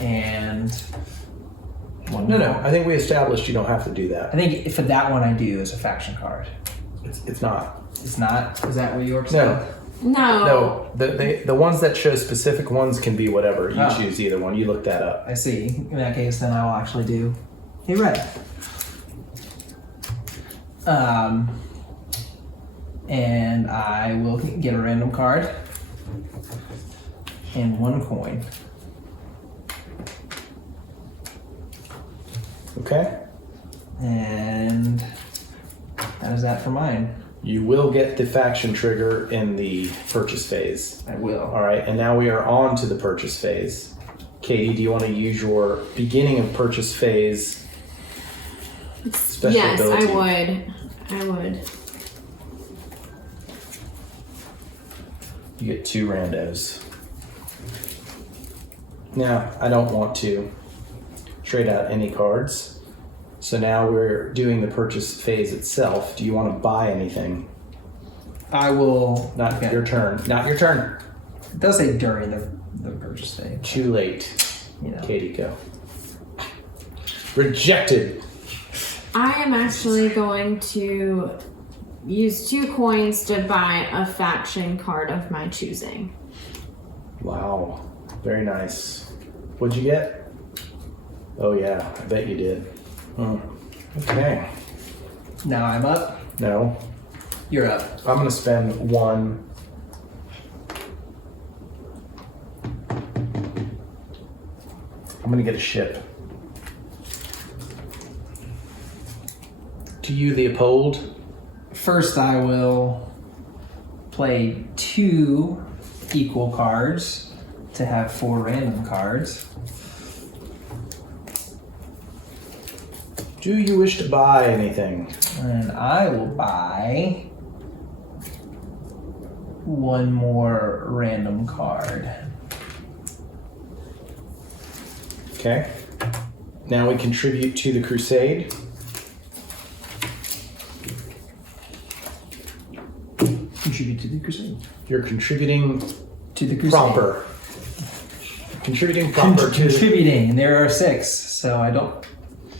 And one No, more. I think we established you don't have to do that. I think for that one I do as a faction card. It's not. It's not? Is that what York No. said? No. No, the ones that show specific ones can be whatever. You Oh. choose either one. You look that up. I see. In that case, then I will actually do a red. And I will get a random card and one coin. Okay? And that is that for mine. You will get the faction trigger in the purchase phase. I will. All right, and now we are on to the purchase phase. Katie, do you want to use your beginning of purchase phase special Yes, ability? I would. You get 2 randos. Now, I don't want to trade out any cards. So now we're doing the purchase phase itself. Do you want to buy anything? I will. Not okay. your turn. Not your turn. It does say during the purchase day. Too late. You know. Katie, go. Rejected. I am actually going to use 2 coins to buy a faction card of my choosing. Wow. Very nice. What'd you get? Oh yeah, I bet you did. Okay. Now I'm up. No. You're up. I'm gonna spend 1. I'm gonna get a ship. To you, Leopold. First, I will play 2 equal cards to have 4 random cards. Do you wish to buy anything? And I will buy 1 more random card. Okay. Now we contribute to the crusade. Contribute to the crusade. You're contributing To the crusade. proper. Contributing proper to Contributing, and there are 6, so I don't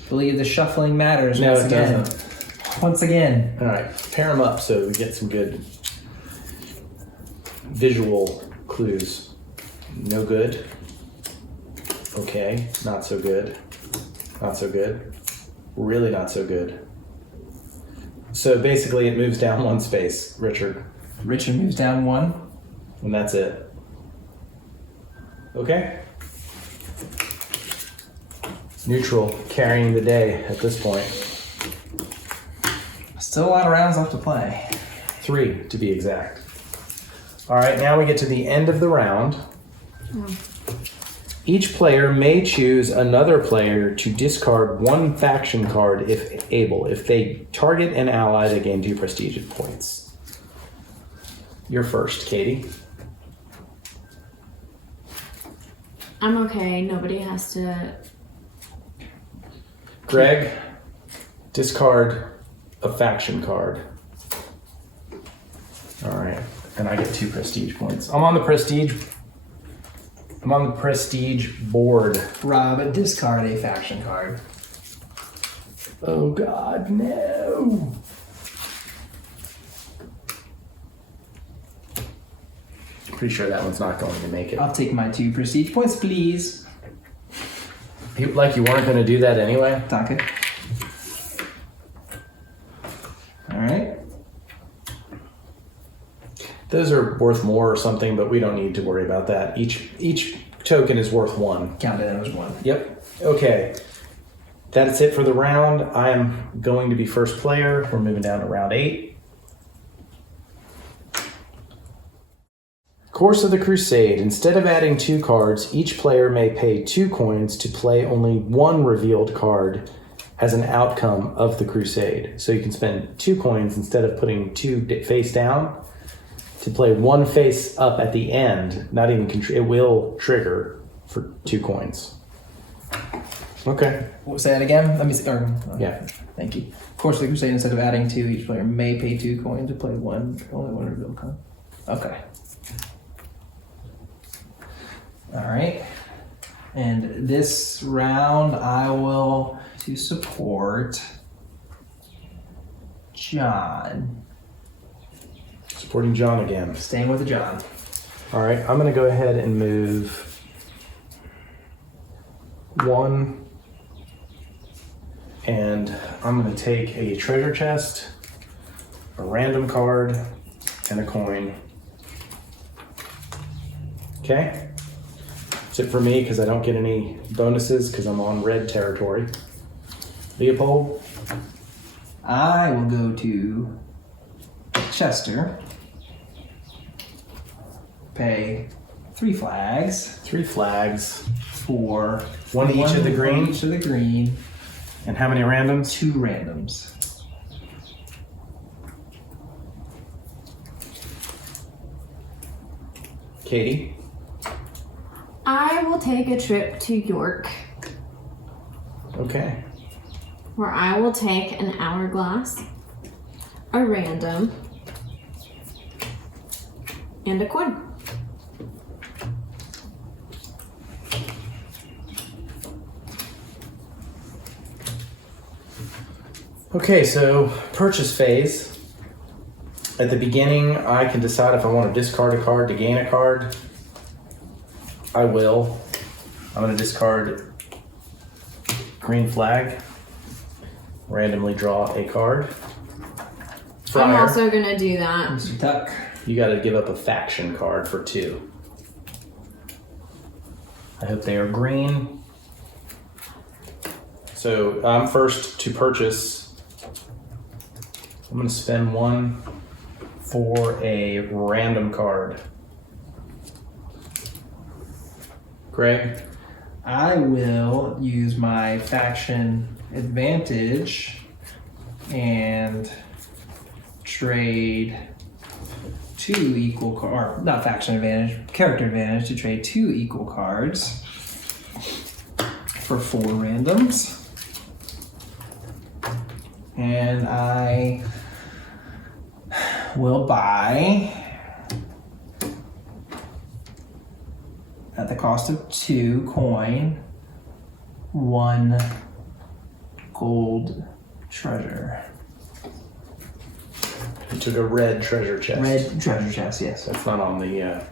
believe the shuffling matters No, once it again. doesn't. Once again. All right, pair them up so we get some good visual clues. No good. Okay, not so good. Not so good. Really not so good. So basically it moves down 1 space, Richard, Richard moves down 1. and that's it. Okay? Neutral carrying the day at this point. Still a lot of rounds left to play. 3 to be exact. All right, now we get to the end of the round. Each player may choose another player to discard 1 faction card if able. If they target an ally, they gain 2 prestige points. You're first, Katie. I'm okay. Nobody has to. Greg, discard a faction card. All right, and I get 2 prestige points. I'm on the prestige board. Rob, discard a faction card. Oh God, no! Pretty sure that one's not going to make it. I'll take my 2 prestige points, please. Like you weren't going to do that anyway? Danke. Alright. Those are worth more or something, but we don't need to worry about that. Each token is worth 1. Count it as 1. Yep. Okay. That's it for the round. I am going to be first player. We're moving down to round 8. Course of the Crusade. Instead of adding 2 cards, each player may pay 2 coins to play only 1 revealed card as an outcome of the Crusade. So you can spend 2 coins instead of putting 2 face down to play one face up at the end. Not even it will trigger for 2 coins. Okay. Say that again. Let me see. Yeah. Thank you. Of course, the Crusade, instead of adding 2, each player may pay 2 coins to play only one reveal card. Okay. All right. And this round, I will to support John. Supporting John again. Staying with the John. All right. I'm going to go ahead and move 1. And I'm going to take a treasure chest, a random card, and a coin. Okay? That's it for me because I don't get any bonuses because I'm on red territory. Leopold? I will go to Chester, pay 3 flags. 3 flags. For One each of the green? Each of the green. And how many randoms? 2 randoms. Katie? I will take a trip to York, Okay. where I will take an hourglass, a random, and a coin. Okay, so purchase phase. At the beginning, I can decide if I want to discard a card to gain a card. I will. I'm going to discard green flag, randomly draw a card. Friar, I'm also gonna do that. Mr. Tuck. you got to give up a faction card for 2. I hope they are green. So I'm first to purchase. I'm going to spend 1 for a random card. Greg? I will use my faction advantage and trade 2 equal cards, not faction advantage, character advantage to trade 2 equal cards for 4 randoms. And I will buy, at the cost of 2 coin, 1 gold treasure. You took a red treasure chest. Red treasure chest, yes. That's not on the,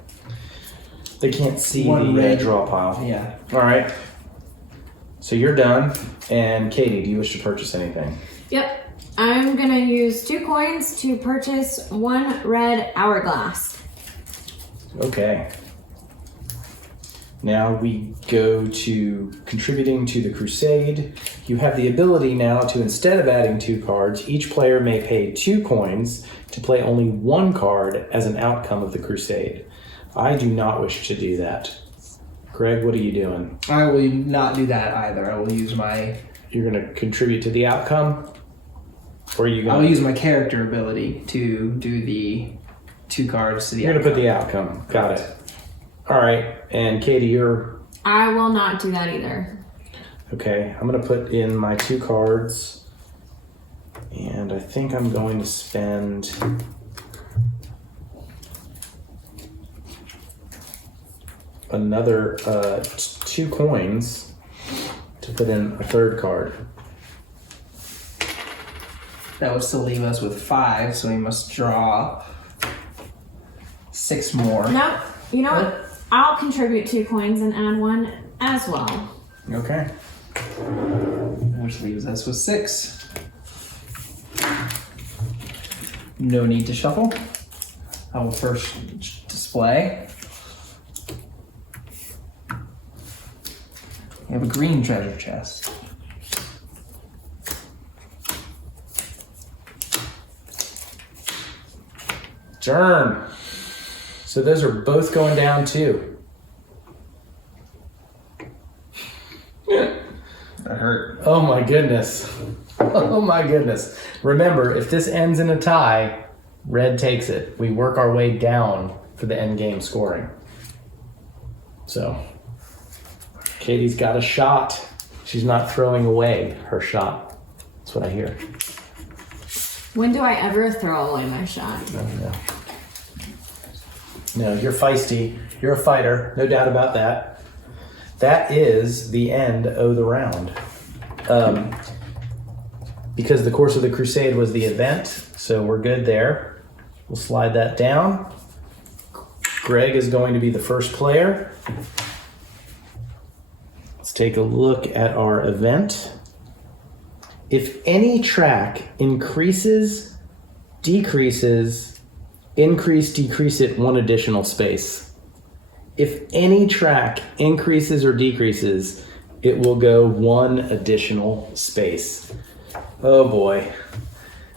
they can't see One the red- draw pile. Yeah. All right. So you're done. And Katie, do you wish to purchase anything? Yep. I'm gonna use 2 coins to purchase 1 red hourglass. Okay. Now we go to contributing to the Crusade. You have the ability now to, instead of adding 2 cards, each player may pay 2 coins to play only 1 card as an outcome of the Crusade. I do not wish to do that. Greg, what are you doing? I will not do that either. I will use my You're going to contribute to the outcome? Or are you I'll going use my character ability to do the 2 cards to the You're going to put the outcome. Got it. All right. And Katie, you're... I will not do that either. Okay. I'm going to put in my 2 cards. And I think I'm going to spend... another 2 coins to put in a 3rd card. That would still leave us with 5, so we must draw 6 more. No, you know what? I'll contribute 2 coins and add 1 as well. Okay. Which leaves us with 6. No need to shuffle. I will first display. We have a green treasure chest. Turn. So those are both going down too. That hurt. Oh my goodness. Oh my goodness. Remember, if this ends in a tie, Red takes it. We work our way down for the end game scoring. So, Katie's got a shot. She's not throwing away her shot. That's what I hear. When do I ever throw away my shot? No, you're feisty. You're a fighter. No doubt about that. That is the end of the round. Because the Course of the Crusade was the event, so we're good there. We'll slide that down. Greg is going to be the first player. Let's take a look at our event. If any track increases, decreases, decrease it one additional space. If any track increases or decreases, it will go one additional space. Oh boy,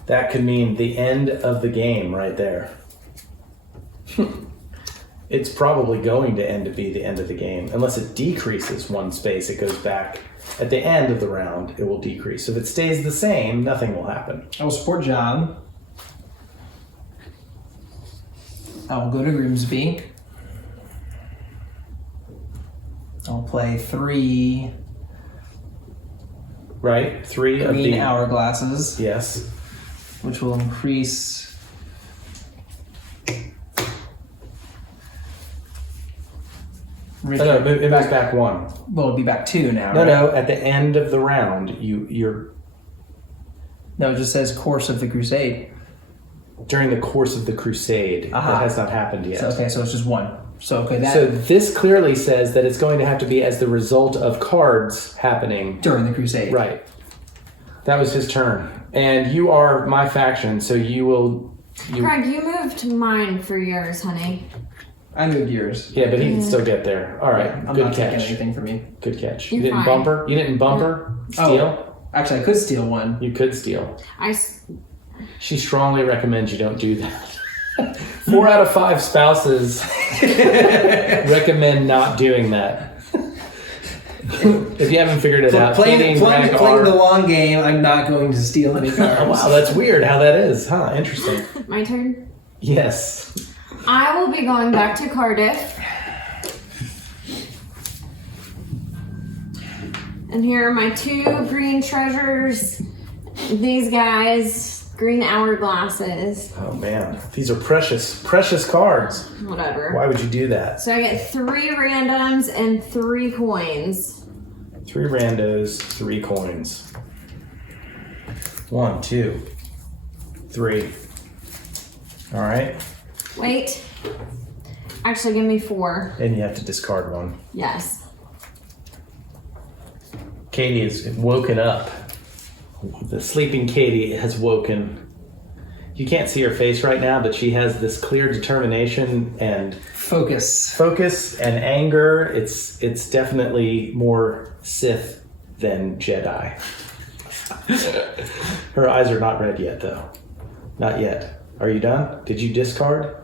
that could mean the end of the game right there. It's probably going to end to be the end of the game. Unless it decreases one space, it goes back. At the end of the round, it will decrease. So if it stays the same, nothing will happen. I will support John. I will go to Grimsby. I'll play 3 Right? 3 of green the hourglasses, Yes. which will increase Oh, no, it moves back 1. Well, it'll be back 2 now. No, right? no. At the end of the round, you're No, it just says Course of the Crusade. during the Course of the Crusade. Aha. That has not happened yet. So, okay, so it's just 1. So okay, that So this clearly says that it's going to have to be as the result of cards happening. during the Crusade. Right. That was his turn. And you are my faction, so you will... Craig, you moved mine for yours, honey. I moved yours. Yeah, but he can still get there. All right, I'm good not taking catch. anything from you. Good catch. You're You didn't fine. bumper? You didn't bumper? Steal? Actually, I could steal one. You could steal. I She strongly recommends you don't do that. 4 out of 5 spouses recommend not doing that. If you haven't figured it out, Katie and Greg playing the are... long game, I'm not going to steal any cards. Wow, that's weird how that is. Huh, interesting. my turn. Yes. I will be going back to Cardiff. And here are my 2 green treasures. These guys, green hourglasses. Oh man, these are precious, precious cards. Whatever. Why would you do that? So I get 3 randoms and 3 coins. 3 randos, 3 coins. 1, 2, 3. All right, Wait. Actually, give me 4. and you have to discard 1. Yes. Katie is woken up. The sleeping Katie has woken. You can't see her face right now, but she has this clear determination and Focus. and anger. It's definitely more Sith than Jedi. Her eyes are not red yet, though. Not yet. Are you done? Did you discard?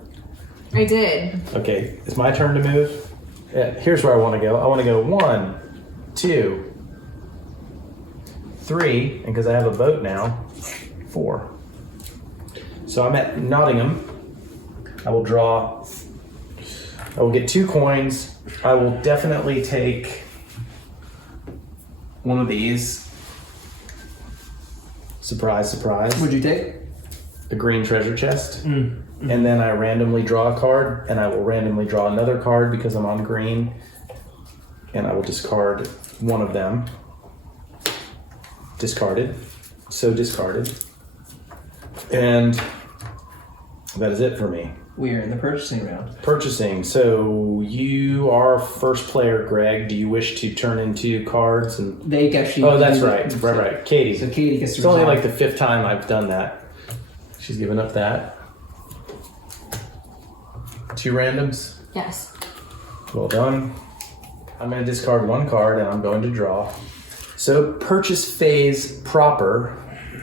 I did. Okay, it's my turn to move. Here's where I want to go. I want to go 1, 2, 3, and because I have a vote now, 4. So I'm at Nottingham. I will get 2 coins. I will definitely take one of these. Surprise, surprise. What'd you take? The green treasure chest. And then I randomly draw a card, and I will randomly draw another card because I'm on green. And I will discard one of them. Discarded. So discarded. And that is it for me. We are in the purchasing round. Purchasing. So you are first player, Greg. Do you wish to turn into cards? And They actually. oh, that's do right. it. Right. Katie. So Katie gets to It's only resolve. like the 5th time I've done that. She's given up that. 2 randoms. Yes. Well done. I'm going to discard 1 card and I'm going to draw. So purchase phase proper.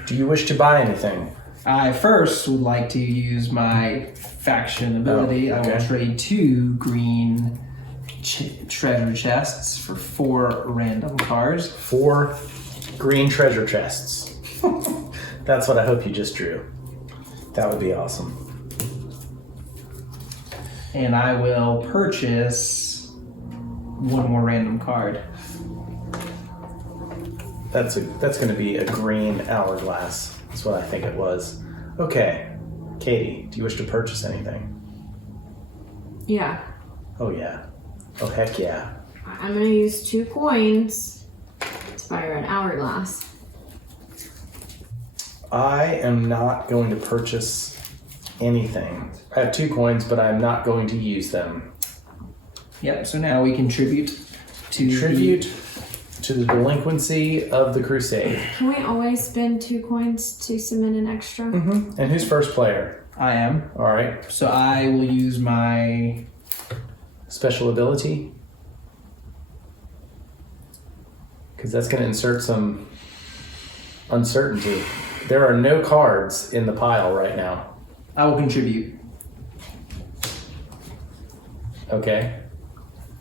Do you wish to buy anything? I first would like to use my faction ability. Oh, I will okay. trade 2 green treasure chests for 4 random cards. 4 green treasure chests. That's what I hope you just drew. That would be awesome. and I will purchase one more random card. That's going to be a green hourglass. That's what I think it was. Okay. Katie, do you wish to purchase anything? Yeah. Oh, yeah. Oh, heck yeah. I'm going to use 2 coins to buy a red hourglass. I am not going to purchase anything. I have 2 coins, but I'm not going to use them. Yep, so now we contribute to the delinquency of the Crusade. Can we always spend 2 coins to submit an extra? Mm-hmm. And who's first player? I am. All right. So I will use my Special ability? Because that's going to insert some uncertainty. There are no cards in the pile right now. I will contribute. Okay.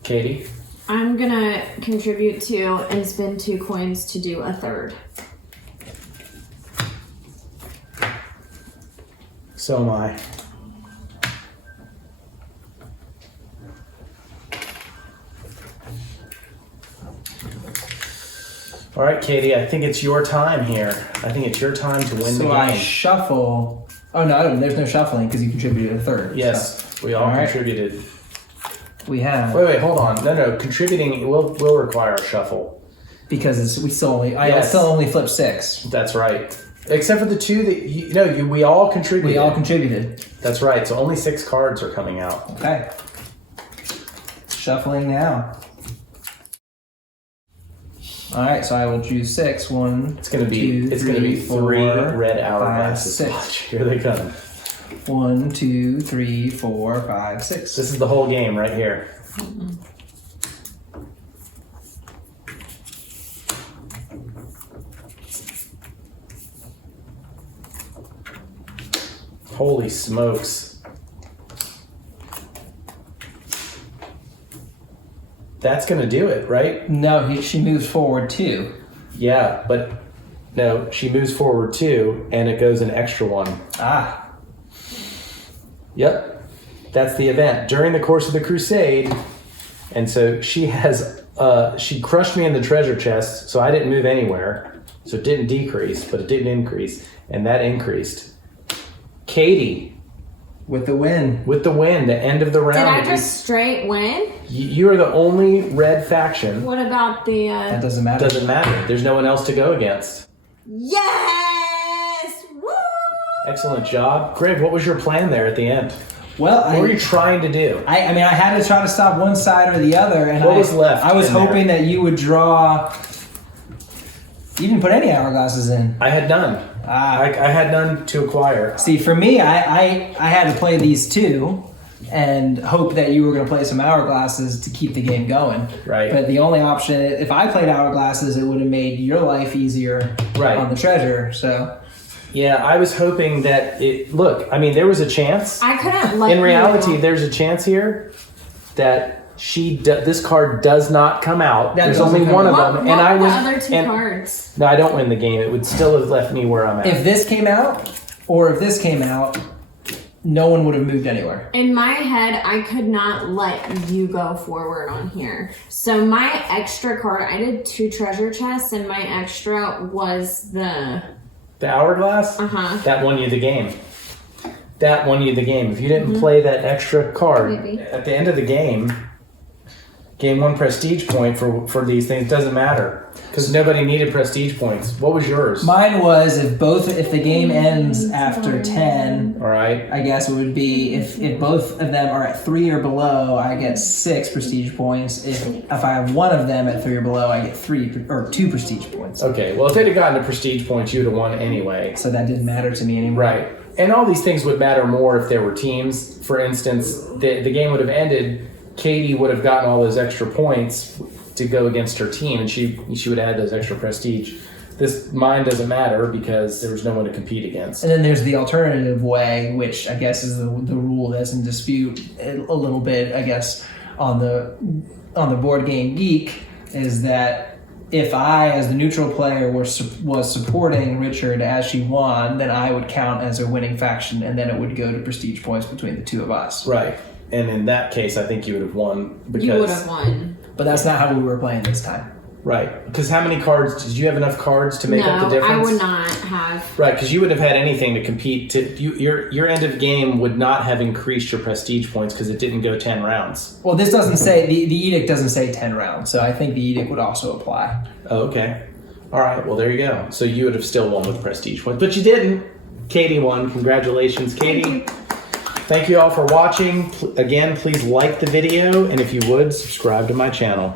Katie? I'm going to contribute 2 and spend 2 coins to do a third. So am I. All right, Katie, I think it's your time here. I think it's your time to win the So game. I shuffle. Oh no, there's no shuffling because you contributed a third. Yes, So we all All right. contributed. we have Wait, hold on. No, contributing will require a shuffle. because I Yes. still only flip 6. That's right. Except for the 2 that we all contributed. We all contributed. That's right. So only 6 cards are coming out. Okay. Shuffling now. All right, so I will choose 6. 1. It's gonna be 3 red hourglasses. 6. Watch, here they come. 1, 2, 3, 4, 5, 6. This is the whole game right here. Holy smokes. That's gonna do it, right? No, she moves forward 2. Yeah, but no, she moves forward 2 and it goes an extra 1. Ah. Yep. That's the event. During the course of the Crusade, and so she crushed me in the treasure chest, so I didn't move anywhere. So it didn't decrease, but it didn't increase, and that increased. Katie, With the win. with the win, the end of the round. Did I just straight win? You are the only red faction. What about the... That doesn't matter. Doesn't matter. There's no one else to go against. Yes! Woo! Excellent job. Greg, what was your plan there at the end? Well, What were you trying to do? I mean, I had to try to stop one side or the other, and What was left I was in there? hoping that you would draw. You didn't put any hourglasses in. I had none. I had none to acquire. See, for me, I had to play these 2, and hope that you were going to play some hourglasses to keep the game going. Right. But the only option, if I played hourglasses, it would have made your life easier Right. on the treasure. So. Yeah, I was hoping that it. Look, I mean, there was a chance. I couldn't let In reality, you... there's a chance here that this card does not come out. That There's doesn't only come one of out. them, What and I were was. the other 2 and- cards? No, I don't win the game. It would still have left me where I'm at. If this came out, or if this came out, no one would have moved anywhere. In my head, I could not let you go forward on here. So my extra card, I did 2 treasure chests, and my extra was the... The hourglass. That won you the game. That won you the game. If you didn't play that extra card Maybe. at the end of the game, gain 1 prestige point for these things. Doesn't matter because nobody needed prestige points. What was yours? Mine was if the game ends after 10, All right. I guess it would be if both of them are at 3 or below, I get 6 prestige points. If I have one of them at 3 or below, I get 2 prestige points. Okay. Well, if they'd have gotten to prestige points, you'd have won anyway. So that didn't matter to me anymore. Right. And all these things would matter more if there were teams. For instance, the game would have ended. Katie would have gotten all those extra points to go against her team, and she would add those extra prestige. Mine doesn't matter because there was no one to compete against. And then there's the alternative way, which I guess is the rule that's in dispute a little bit, I guess, on the Board Game Geek, is that if I, as the neutral player, was supporting Richard as she won, then I would count as a winning faction, and then it would go to prestige points between the 2 of us. Right. And in that case, I think you would have won. Because, You would have won. But that's not how we were playing this time. Right. Because how many cards? Did you have enough cards to make up the No, difference? I would not have. Right, because you would have had anything to compete. Your end of game would not have increased your prestige points because it didn't go 10 rounds. Well, this doesn't say, the edict doesn't say 10 rounds, so I think the edict would also apply. Oh, okay. All right, well, there you go. So you would have still won with prestige points, but you didn't. Katie won. Congratulations, Katie. Thank you all for watching. Again, please like the video, and if you would, subscribe to my channel.